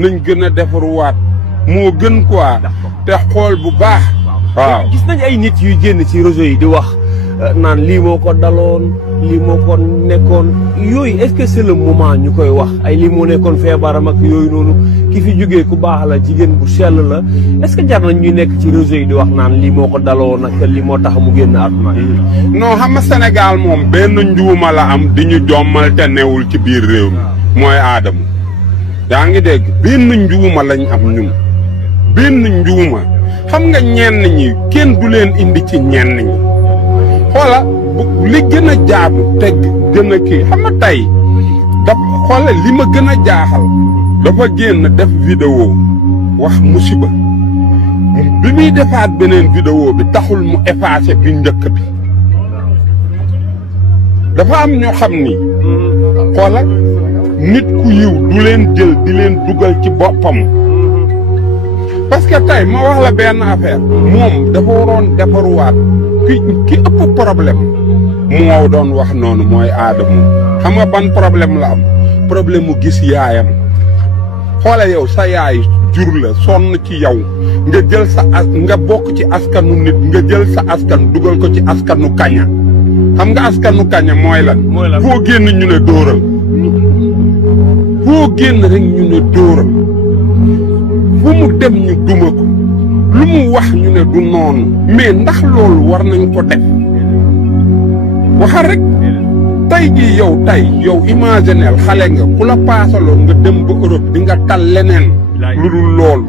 nañ gën a defaruwaat moo gën quoi te xool bu baax. waaw gis nañ ay nit yuy génn ci réseau yi di wax naan lii moo ko daloon lii moo ko nekkoon yooyu est-ce que c'est le moment ñu koy wax ay lii moo nekkoon feebaram ak yooyu noonu ki fi jógee ku baax la jigéen bu sell la est-ce que jar nañ ñuy nekk ci réseau yi di wax naan lii moo ko daloon ak lii moo tax mu génn àdduna. non xam nga Sénégal moom benn njuuma la am di ñu jommal te newul ci biir réew mi mooy Adamo yaa ngi dégg benn njuuma lañ am ñun benn njuuma xam nga ñenn ñi kenn du leen indi ci ñenn ñi xoola li gën a jaadu te gën a kii xam nga tey dafa xoola li ma gën a jaaxal dafa génn def vidéo wax musiba bi muy defaat beneen vidéo bi taxul mu effacé bi njëkk bi dafa am ñoo xam ni xoola nit ku yiw du leen jël di leen dugal ci boppam parce que tey ma wax la benn affaire moom dafa waroon defaruwaat ki ëpp problème moo doon wax noonu mooy Adamo xam nga ban problème la am problème mu gis yaayam xoole yow sa yaay jur la sonn ci yow nga jël sa nga bokk ci askanu nit nga jël sa askan dugal ko ci askanu kaña xam nga askanu kaña mooy lan foo génn ñu ne dóoral foo génn rek ñu ne dóoral fu mu dem ñu duma ko lu mu wax ñu ne du noonu mais ndax loolu war nañ ko def waxal rek tey jii yow imaginel xale nga ku la paasaloon nga dem ba Europe di nga tal leneen lu dul loolu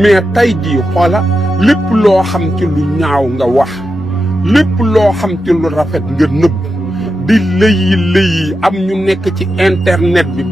mais tey jii xoola lépp loo xam ci lu ñaaw nga wax lépp loo xam ci lu rafet nga nëbb di lëyi am ñu nekk ci internet bi